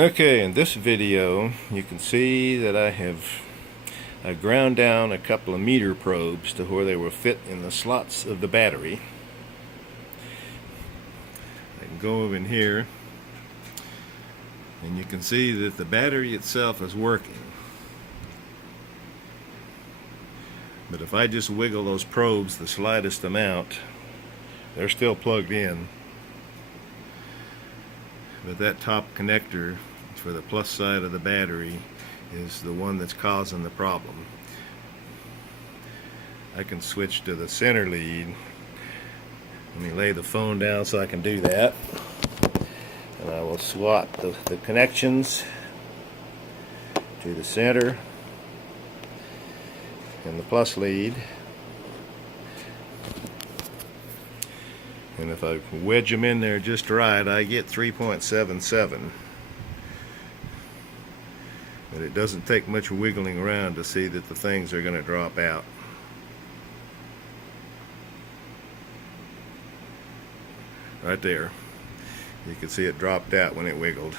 Okay, in this video you can see that I ground down a couple of meter probes to where they will fit in the slots of the battery. I can go over in here and you can see that the battery itself is working. But if I just wiggle those probes the slightest amount, they're still plugged in. But that top connector for the plus side of the battery is the one that's causing the problem. I can switch to the center lead. Let me lay the phone down so I can do that. And I will swap the connections to the center and the plus lead. And if I wedge them in there just right, I get 3.77. But it doesn't take much wiggling around to see that the things are going to drop out. Right there. You can see it dropped out when it wiggled.